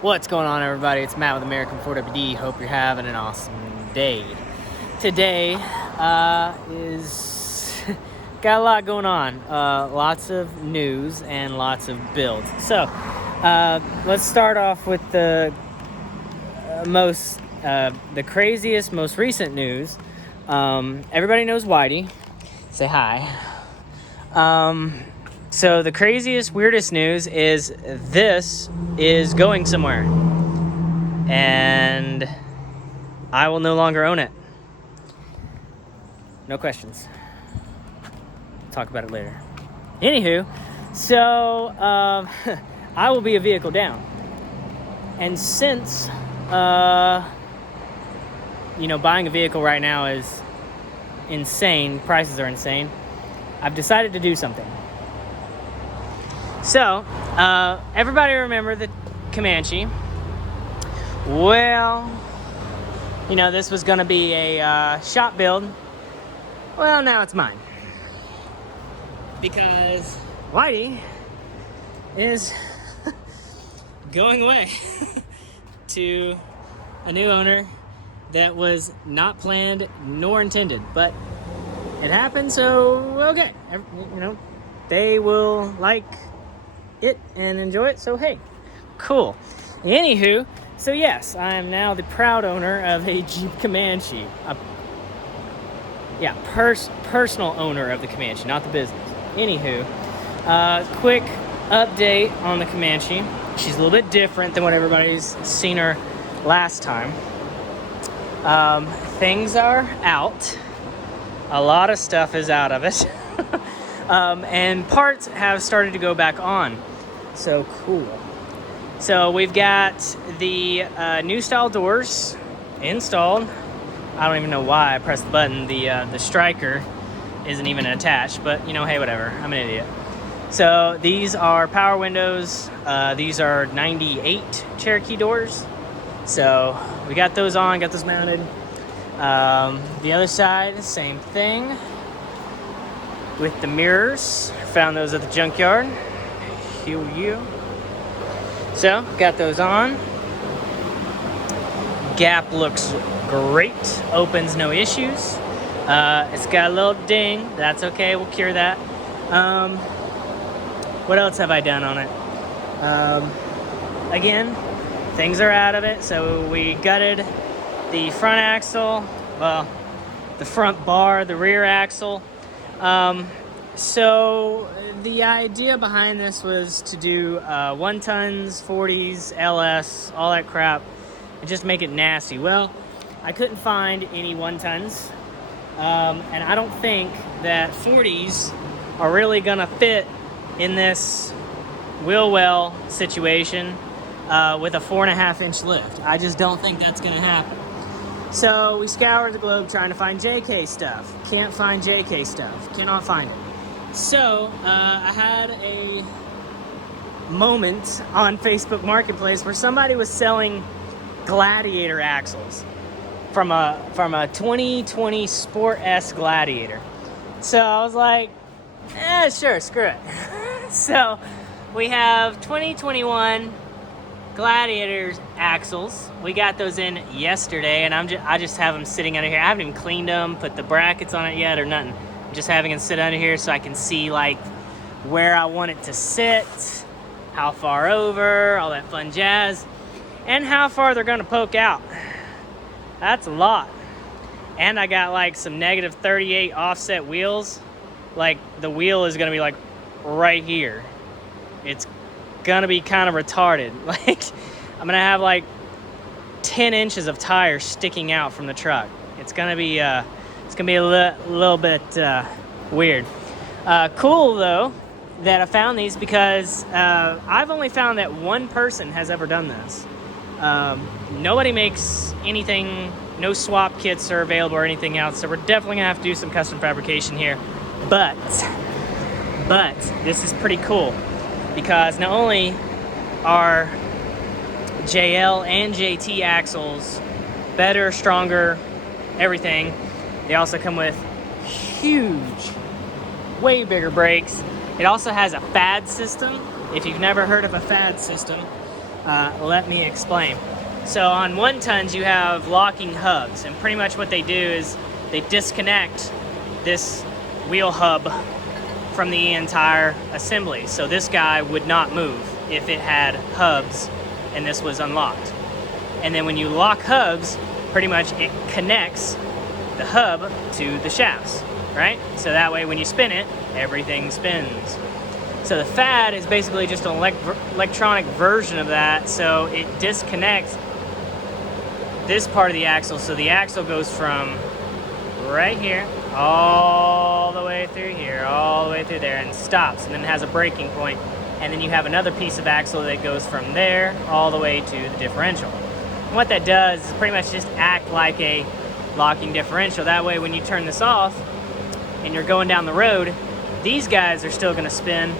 What's going on, everybody? It's Matt with American 4WD. Hope you're having an awesome day. Today is got a lot going on. Lots of news and lots of builds. So let's start off with the craziest, most recent news. Everybody knows Whitey. Say hi. So the craziest, weirdest news is this is going somewhere, and I will no longer own it. No questions. Talk about it later. Anywho, so I will be a vehicle down, and since buying a vehicle right now is insane, prices are insane, I've decided to do something. So, everybody remember the Comanche? Well, this was going to be a shop build. Well, now it's mine. Because Whitey is going away to a new owner that was not planned nor intended. But it happened, so okay. They will like it and enjoy it, so hey, cool. Anywho, so yes, I am now the proud owner of a Jeep Comanche. Personal owner of the Comanche, not the business. Anywho, quick update on the Comanche. She's a little bit different than what everybody's seen her last time. Things are out. A lot of stuff is out of it. And parts have started to go back on. So cool. So we've got the new style doors installed. I don't even know why I pressed the button. The striker isn't even attached, but hey, whatever. I'm an idiot. So these are power windows. These are 98 Cherokee doors. So we got those on, got those mounted. The other side, same thing. With the mirrors, found those at the junkyard. You. So, got those on. Gap looks great. Opens no issues. It's got a little ding. That's okay. We'll cure that. What else have I done on it? Again, things are out of it. So we gutted the front axle. Well, the front bar, the rear axle. So the idea behind this was to do 1 tons, 40s, LS, all that crap, and just make it nasty. Well, I couldn't find any 1 tons, and I don't think that 40s are really gonna fit in this wheel well situation with a 4.5-inch lift. I just don't think that's gonna happen. So we scoured the globe trying to find JK stuff. Can't find JK stuff. Cannot find it. So I had a moment on Facebook Marketplace where somebody was selling gladiator axles from a 2020 Sport S Gladiator. So I was like, sure, screw it. So we have 2021 Gladiators axles. We got those in yesterday, and I just have them sitting under here. I haven't even cleaned them, put the brackets on it yet or nothing. I'm just having them sit under here so I can see where I want it to sit, how far over, all that fun jazz, and how far they're gonna poke out. That's a lot. And I got some negative 38 offset wheels. The wheel is gonna be right here. It's gonna be kind of retarded. I'm gonna have 10 inches of tire sticking out from the truck. It's gonna be a little bit weird. Cool though that I found these, because I've only found that one person has ever done this. Nobody makes anything. No swap kits are available or anything else. So we're definitely gonna have to do some custom fabrication here. But this is pretty cool, because not only are JL and JT axles better, stronger, everything, they also come with huge, way bigger brakes. It also has a FAD system. If you've never heard of a FAD system, Let me explain. So on 1 tons, you have locking hubs, and pretty much what they do is they disconnect this wheel hub from the entire assembly. So this guy would not move if it had hubs and this was unlocked. And then when you lock hubs, pretty much it connects the hub to the shafts, right? So that way when you spin it, everything spins. So the FAD is basically just an electronic version of that. So it disconnects this part of the axle. So the axle goes from right here all the way through here, all the way through there, and stops, and then it has a braking point. And then you have another piece of axle that goes from there all the way to the differential. And what that does is pretty much just act like a locking differential. That way when you turn this off and you're going down the road, these guys are still gonna spin,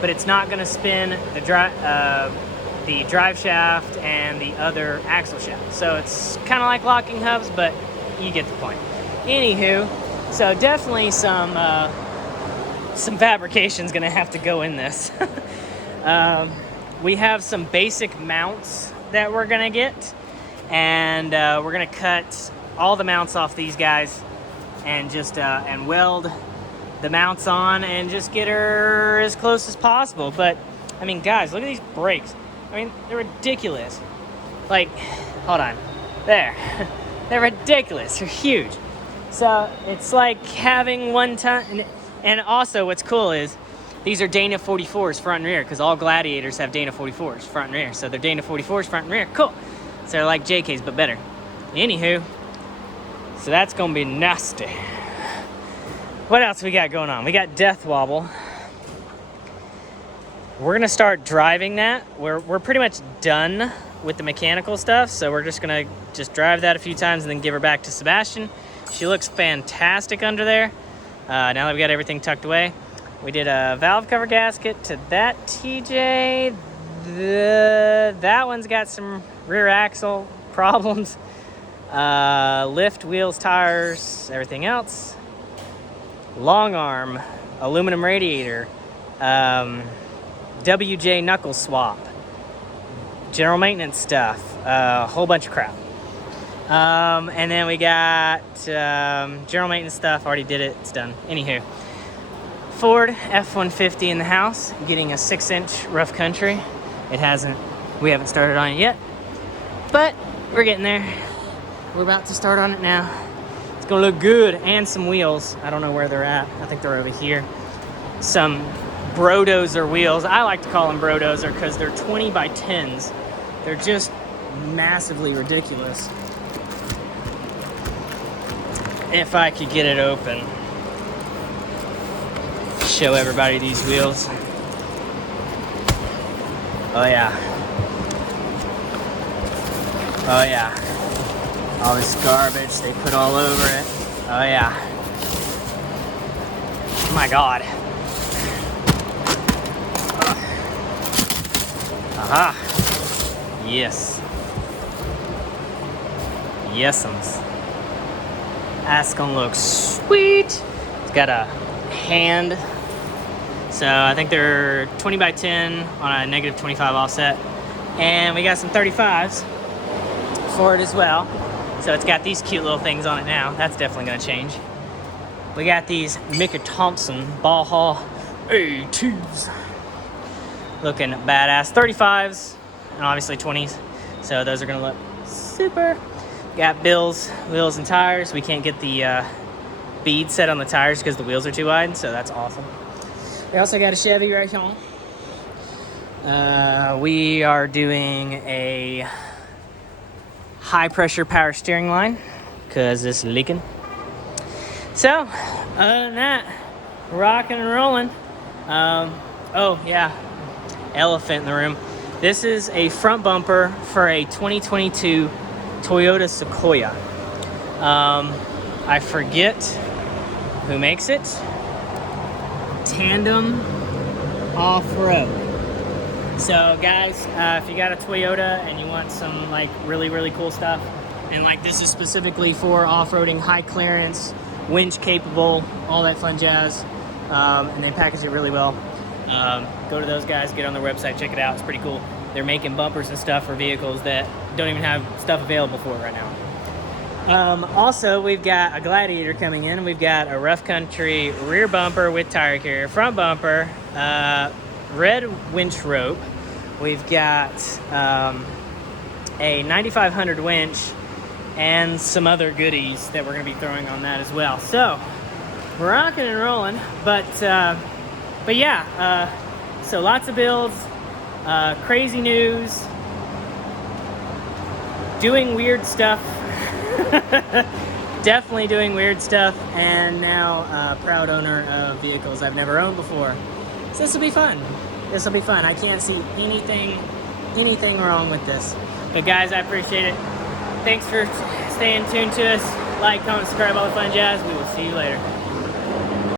but it's not gonna spin the drive shaft and the other axle shaft. So it's kind of like locking hubs, but you get the point. Anywho, so definitely some fabrication's gonna have to go in this. We have some basic mounts that we're gonna get, and we're gonna cut all the mounts off these guys and just and weld the mounts on and just get her as close as possible. But I mean, guys, look at these brakes. I mean, they're ridiculous. Like, hold on, there. They're ridiculous. They're huge. So it's like having 1 ton. And also what's cool is these are Dana 44s front and rear, because all gladiators have Dana 44s front and rear. So they're Dana 44s front and rear. Cool. So they're like JKs, but better. Anywho, so that's gonna be nasty. What else we got going on? We got Death Wobble. We're gonna start driving that. We're pretty much done with the mechanical stuff, so we're just gonna drive that a few times and then give her back to Sebastian. She looks fantastic under there. Now that we got everything tucked away. We did a valve cover gasket to that TJ. That one's got some rear axle problems. Lift, wheels, tires, everything else. Long arm, aluminum radiator, WJ knuckle swap, general maintenance stuff, a whole bunch of crap. And then we got general maintenance stuff. Already did it. It's done. Anywho, Ford F-150 in the house, getting a 6-inch rough country. We haven't started on it yet, but we're getting there. We're about to start on it now. It's gonna look good. And some wheels. I don't know where they're at. I think they're over here. Some Brodozer wheels. I like to call them Brodozer because they're 20 by 10s. They're just massively ridiculous. If I could get it open, show everybody these wheels. Oh yeah. Oh yeah. All this garbage they put all over it. Oh yeah. Oh my God. Aha. Yes. Yes'ums. That's gonna look sweet. It's got a hand. So I think they're 20 by 10 on a negative 25 offset. And we got some 35s for it as well. So it's got these cute little things on it now. That's definitely gonna change. We got these Micah Thompson Ball Hall A2s. Looking badass. 35s and obviously 20s. So those are gonna look super. Got bills, wheels, and tires. We can't get the bead set on the tires because the wheels are too wide, so that's awesome. We also got a Chevy right here. We are doing a high pressure power steering line because it's leaking. So, other than that, rocking and rolling. Oh yeah, elephant in the room. This is a front bumper for a 2022 Toyota Sequoia. I forget who makes it. Tandem Off-Road. So guys, if you got a Toyota and you want some like really cool stuff, and like this is specifically for off-roading, high clearance, winch capable, all that fun jazz, and they package it really well. Go to those guys, get on their website, check it out. It's pretty cool. they're making bumpers and stuff for vehicles that don't even have stuff available for it right now. Also, we've got a Gladiator coming in. We've got a rough country rear bumper with tire carrier, front bumper, red winch rope. We've got a 9500 winch and some other goodies that we're going to be throwing on that as well. So we're rocking and rolling, but yeah, so lots of builds, crazy news, doing weird stuff. Definitely doing weird stuff, and now proud owner of vehicles I've never owned before. So this will be fun. This will be fun. I can't see anything wrong with this. But guys, I appreciate it. Thanks for staying tuned to us. Like, comment, subscribe, all the fun jazz. We will see you later.